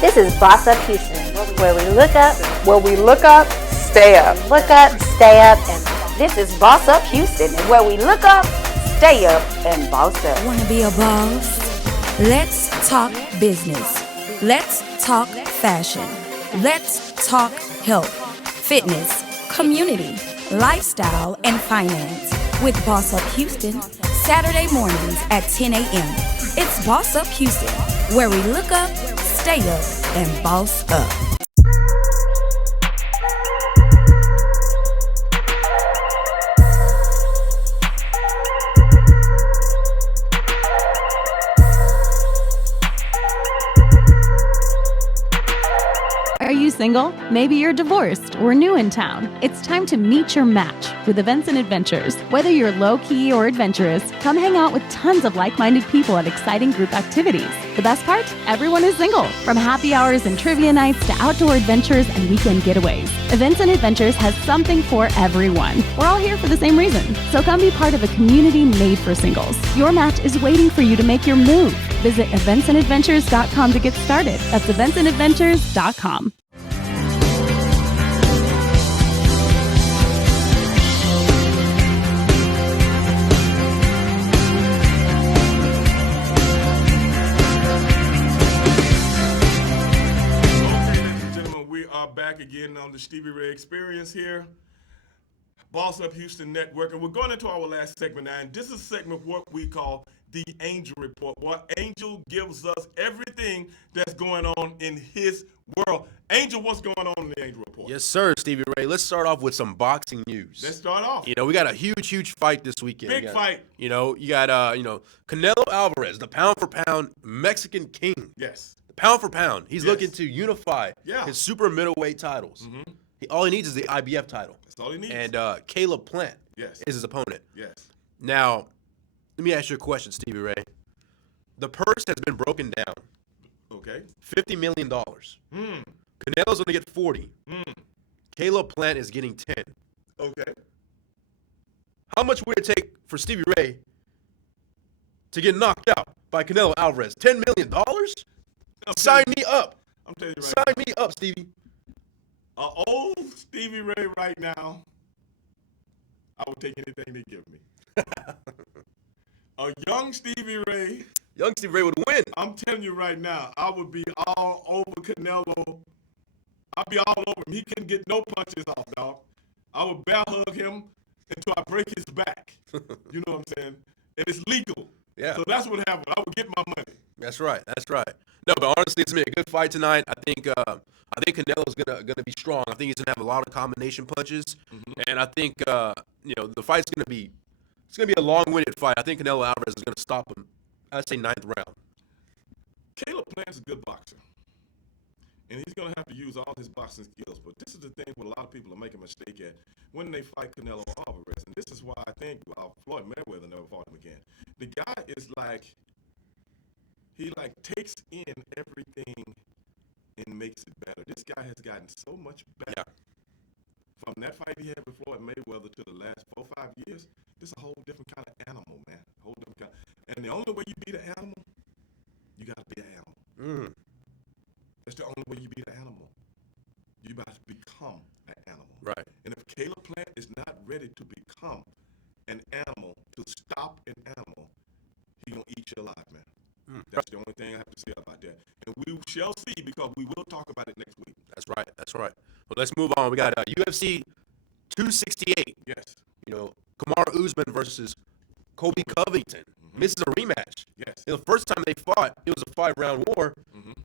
This is Boss Up Houston, where we look up, Stay up. look up, stay up, and this is Boss Up Houston, where we look up, stay up, and boss up. Want to be a boss? Let's talk business. Let's talk fashion. Let's talk health, fitness, community, lifestyle, and finance. With Boss Up Houston, Saturday mornings at 10 a.m. It's Boss Up Houston, where we look up, stay up, and boss up. Are you single? Maybe you're divorced or new in town. It's time to meet your match with Events and Adventures. Whether you're low-key or adventurous, come hang out with tons of like-minded people at exciting group activities. The best part? Everyone is single. From happy hours and trivia nights to outdoor adventures and weekend getaways, Events and Adventures has something for everyone. We're all here for the same reason. So come be part of a community made for singles. Your match is waiting for you to make your move. Visit eventsandadventures.com to get started. That's eventsandadventures.com. Back again on the Stevie Ray Experience here. Boss Up Houston Network. And we're going into our last segment now. And this is a segment of what we call the Angel Report, where Angel gives us everything that's going on in his world. Angel, what's going on in the Angel Report? Yes, sir, Stevie Ray. Let's start off with some boxing news. Let's start off. You know, we got a huge fight this weekend. Big fight. You know, you got, Canelo Alvarez, the pound-for-pound Mexican king. Yes. Pound for pound, he's Yes. looking to unify his super middleweight titles. All he needs is the IBF title. That's all he needs. And Caleb Plant Yes. is his opponent. Yes. Now, let me ask you a question, Stevie Ray. The purse has been broken down. Okay. $50 million. Canelo's going to get 40. Caleb Plant is getting 10. Okay. How much would it take for Stevie Ray to get knocked out by Canelo Alvarez? $10 million? Sign me up. I'm telling you right Sign me up, Stevie. now. Old Stevie Ray right now, I would take anything they give me. A young Stevie Ray. Young Stevie Ray would win. I'm telling you right now, I would be all over Canelo. I'd be all over him. He couldn't get no punches off, dog. I would bear hug him until I break his back. You know what I'm saying? And it's legal. Yeah. So that's what happened. I would get my money. That's right. That's right. No, but honestly, it's gonna be a good fight tonight. I think Canelo's gonna be strong. I think he's gonna have a lot of combination punches, and I think the fight's gonna be a long-winded fight. I think Canelo Alvarez is gonna stop him. I'd say 9th round. Caleb Plant's a good boxer. And he's going to have to use all his boxing skills. But this is the thing where a lot of people are making a mistake at when they fight Canelo Alvarez. And this is why I think Floyd Mayweather never fought him again. The guy is he takes in everything and makes it better. This guy has gotten so much better. Yeah. From that fight he had with Floyd Mayweather to the last 4 or 5 years, this is a whole different kind of animal, man. A whole different kind. And the only way you beat an animal, you got to be an animal. That's the only way you beat an animal. You got to become an animal. Right. And if Caleb Plant is not ready to become an animal, to stop an animal, he's going to eat you alive, man. That's the only thing I have to say about that. And we shall see, because we will talk about it next week. That's right. That's right. Well, let's move on. We got UFC 268. Yes. Kamaru Usman versus Colby Covington. This is a rematch. Yes. The first time they fought, it was a 5-round war,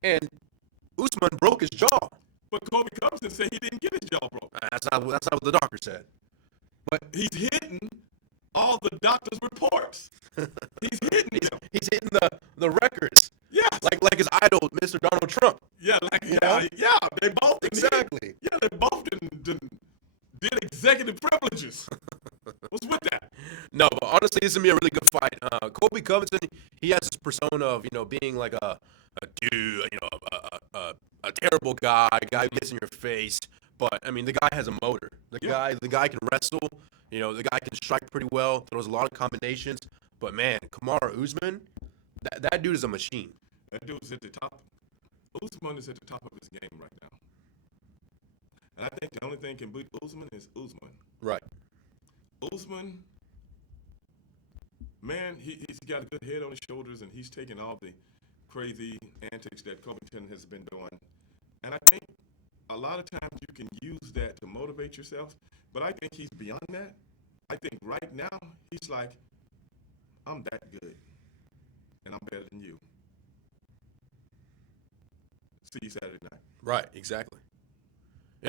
and Usman broke his jaw. But Colby Covington said he didn't get his jaw broke. That's not what the doctor said. But he's hitting all the doctor's reports. He's hitting them. He's hitting the records. Yes. Like his idol, Mr. Donald Trump. Yeah, they both Exactly. They both did executive privileges. What's with that? No, but honestly, this is gonna be a really good fight. Colby Covington, he has this persona of being like a dude, a terrible guy, a guy who gets in your face. But I mean, the guy has a motor. The guy can wrestle. The guy can strike pretty well. Throws a lot of combinations. But man, Kamaru Usman, that dude is a machine. That dude's at the top. Usman is at the top of his game right now. And I think the only thing can beat Usman is Usman. Right. Usman man, he's got a good head on his shoulders, and he's taking all the crazy antics that Covington has been doing. And I think a lot of times you can use that to motivate yourself, but I think he's beyond that. I think right now he's like, I'm that good, and I'm better than you. See you Saturday night. Right, exactly.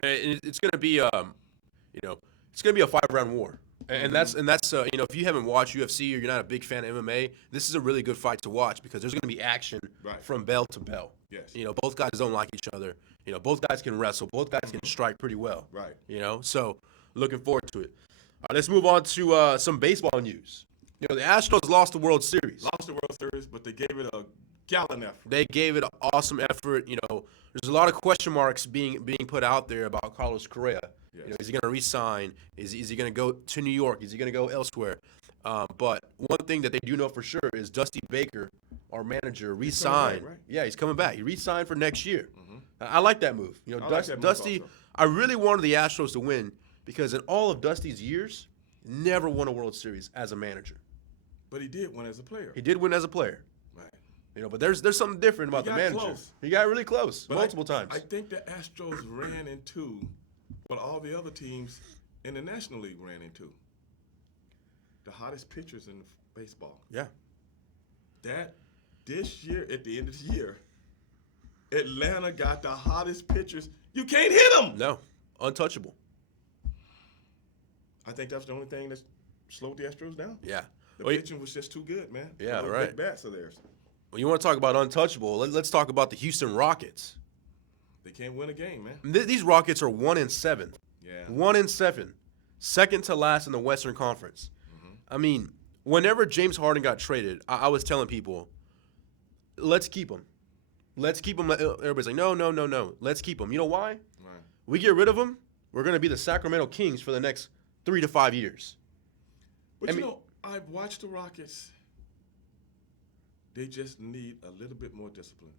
And it's going to be, it's going to be a 5-round war. And that's if you haven't watched UFC or you're not a big fan of MMA, this is a really good fight to watch because there's going to be action from bell to bell. Yes. Both guys don't like each other. Both guys can wrestle. Both guys can strike pretty well. Right. So looking forward to it. All right, let's move on to some baseball news. The Astros lost the World Series. Lost the World Series, but they gave it a gallant effort. They gave it an awesome effort. There's a lot of question marks being put out there about Carlos Correa. Yes. Is he going to re-sign? Is he going to go to New York? Is he going to go elsewhere? But one thing that they do know for sure is Dusty Baker, our manager, re-signed. Right? Yeah, he's coming back. He re-signed for next year. I like that move. like that move Dusty. also. I really wanted the Astros to win because in all of Dusty's years, never won a World Series as a manager. But he did win as a player. He did win as a player. Right. But there's something different about the manager. Close. He got really close But multiple times. I think the Astros ran into what all the other teams in the National League ran into. The hottest pitchers in baseball. Yeah. That this year, at the end of the year, Atlanta got the hottest pitchers. You can't hit them. No, untouchable. I think that's the only thing that's slowed the Astros down. Yeah. The pitching was just too good, man. Yeah, Those right. Big bats of theirs. Well, you want to talk about untouchable? Let's talk about the Houston Rockets. They can't win a game, man. These Rockets are 1-7. Yeah. 1-7, second to last in the Western Conference. I mean, whenever James Harden got traded, I was telling people, let's keep him. Let's keep him. Everybody's like, no. Let's keep him. You know why? Right. We get rid of him, we're going to be the Sacramento Kings for the next 3 to 5 years. But I've watched the Rockets. They just need a little bit more discipline.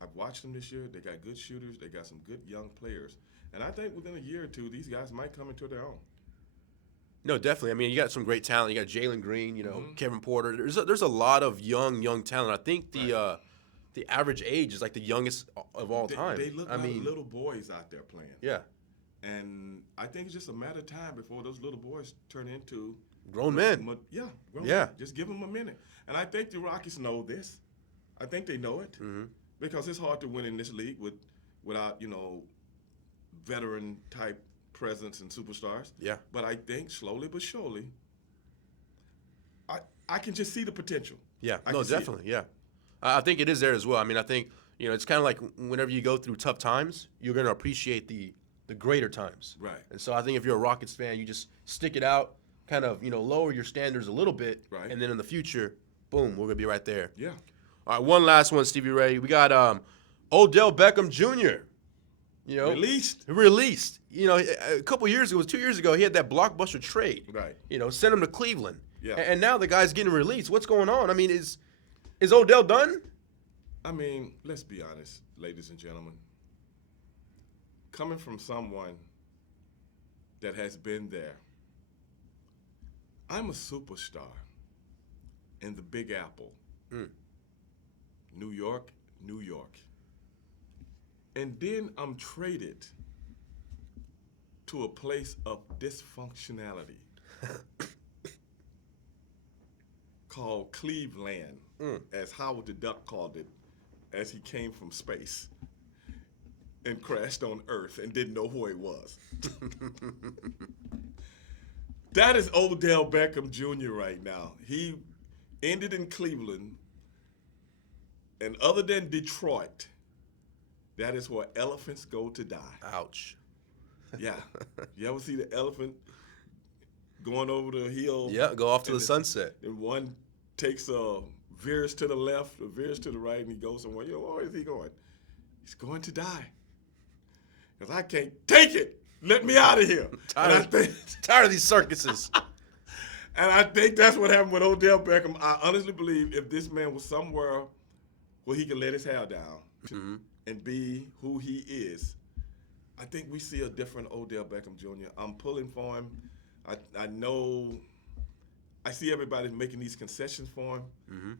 I've watched them this year. They got good shooters. They got some good young players. And I think within a year or two, these guys might come into their own. No, definitely. I mean, you got some great talent. You got Jalen Green, Kevin Porter. There's a lot of young talent. I think the average age is like the youngest of all time. They look like little boys out there playing. Yeah. And I think it's just a matter of time before those little boys turn into grown men. Grown men. Just give them a minute. And I think the Rockets know this. I think they know it because it's hard to win in this league without veteran type presence and superstars. Yeah. But I think slowly but surely, I can just see the potential. Yeah. No, definitely. Yeah. I think it is there as well. I mean, I think it's kind of like whenever you go through tough times, you're going to appreciate the greater times. Right. And so I think if you're a Rockets fan, you just stick it out, kind of lower your standards a little bit, right. And then in the future, boom, we're gonna be right there. Yeah. All right, one last one, Stevie Ray. We got Odell Beckham Jr. Released. A couple years ago, it was 2 years ago, he had that blockbuster trade. Right. Sent him to Cleveland. Yeah. And now the guy's getting released. What's going on? I mean, is Odell done? I mean, let's be honest, ladies and gentlemen. Coming from someone that has been there, I'm a superstar in the Big Apple, New York. And then I'm traded to a place of dysfunctionality called Cleveland, as Howard the Duck called it, as he came from space and crashed on Earth and didn't know who he was. That is Odell Beckham Jr. right now. He ended in Cleveland, and other than Detroit, that is where elephants go to die. Ouch. Yeah. You ever see the elephant going over the hill? Yeah, go off to the sunset. And one takes veers to the left, or veers to the right, and he goes somewhere. Where is he going? He's going to die. Because I can't take it. Let me out of here. Tired of these circuses. And I think that's what happened with Odell Beckham. I honestly believe if this man was somewhere where he could let his hair down and be who he is, I think we see a different Odell Beckham Jr. I'm pulling for him. I know I see everybody making these concessions for him. Mm-hmm.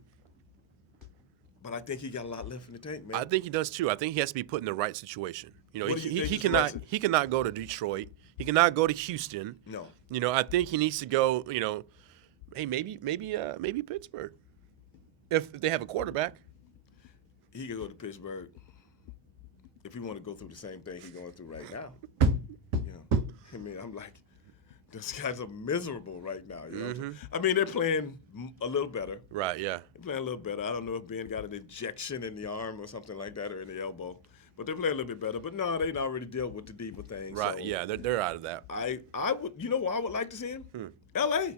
But I think he got a lot left in the tank, man. I think he does too. I think he has to be put in the right situation. You know, What do you think he is the cannot right he cannot go to Detroit. He cannot go to Houston. No. You know, I think he needs to go. You know, hey, maybe Pittsburgh, if they have a quarterback. He could go to Pittsburgh if he want to go through the same thing he's going through right now. You know, I mean, I'm like, these guys are miserable right now. You know, Mm-hmm. I mean, they're playing a little better. Right. Yeah. They're playing a little better. I don't know if Ben got an injection in the arm or something like that, or in the elbow, but they're playing a little bit better. But no, they already dealt with the deeper thing. Right. So Yeah. They're out of that. I would, you know, where I would like to see him. L.A.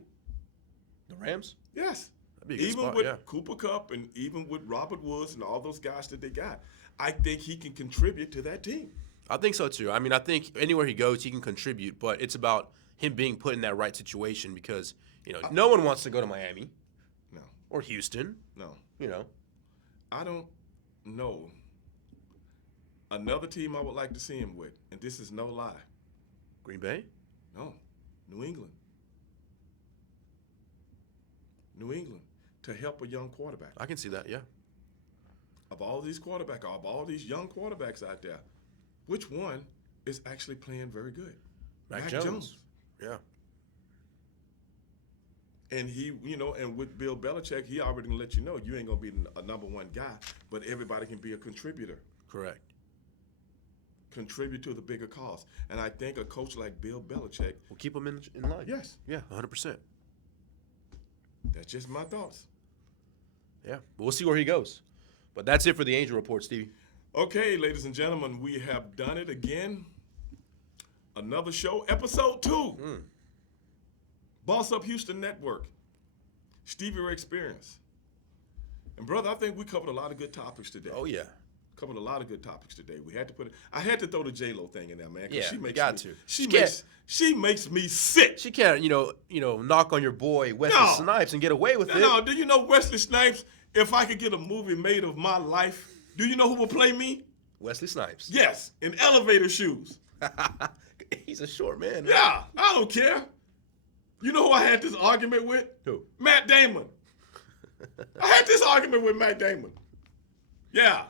The Rams. Yes. That'd be a good Even spot, with yeah. Cooper Kupp and even with Robert Woods and all those guys that they got, I think he can contribute to that team. I think so too. I mean, I think anywhere he goes, he can contribute, but it's about him being put in that right situation because you know no one wants to go to Miami, No. or Houston. No. You know, I don't know another team I would like to see him with, and this is no lie. Green Bay. No. New England. New England to help a young quarterback. I can see that. Yeah. Of all these quarterbacks, of all these young quarterbacks out there, which one is actually playing very good? Mac Jones. Yeah. And he, you know, and with Bill Belichick, he already gonna let you know you ain't gonna be a number one guy, but everybody can be a contributor. Correct. Contribute to the bigger cause. And I think a coach like Bill Belichick, We'll keep him in line. yes, Yeah. 100%. that's just my thoughts. Yeah. But we'll see where he goes. But that's it for the Angel Report, Stevie. Okay, ladies and gentlemen, we have done it again. Another show, episode 2. Boss Up Houston Network. Stevie Ray Experience. And brother, I think we covered a lot of good topics today. Oh yeah. Covered a lot of good topics today. We had to put it. I had to throw the J-Lo thing in there, man. 'Cause Yeah, she you makes got me, to. She makes me sick. She can't, you know, knock on your boy Wesley No. Snipes and get away with it. No, do you know Wesley Snipes? If I could get a movie made of my life, do you know who would play me? Wesley Snipes. Yes, in elevator shoes. He's a short man. Yeah, I don't care. You know who I had this argument with? Who? Matt Damon. I had this argument with Matt Damon. Yeah.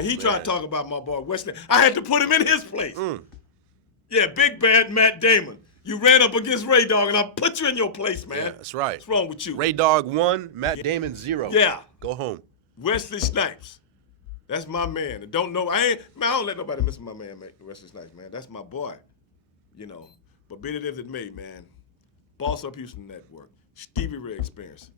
He tried to talk about my boy Wesley. I had to put him in his place. Yeah, big bad Matt Damon. You ran up against Ray Dog, and I put you in your place, man. Yeah, that's right. What's wrong with you? Ray Dog 1, Matt Damon 0. Yeah. Go home. Wesley Snipes. That's my man. And don't know, I don't let nobody miss my man, Wesley Snipes, man. That's my boy. You know. But be it as it may, man. Boss Up Houston Network. Stevie Ray Experience.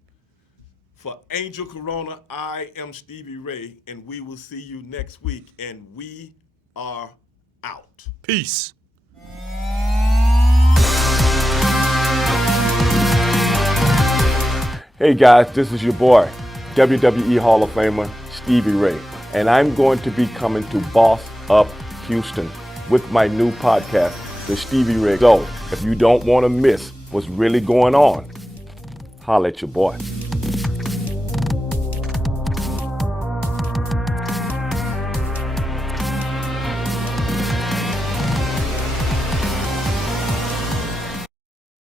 For Angel Corona, I am Stevie Ray, and we will see you next week. And we are out. Peace. Hey guys, this is your boy, WWE Hall of Famer, Stevie Ray, and I'm going to be coming to Boss Up Houston with my new podcast, The Stevie Ray. So, if you don't want to miss what's really going on, holla at your boy.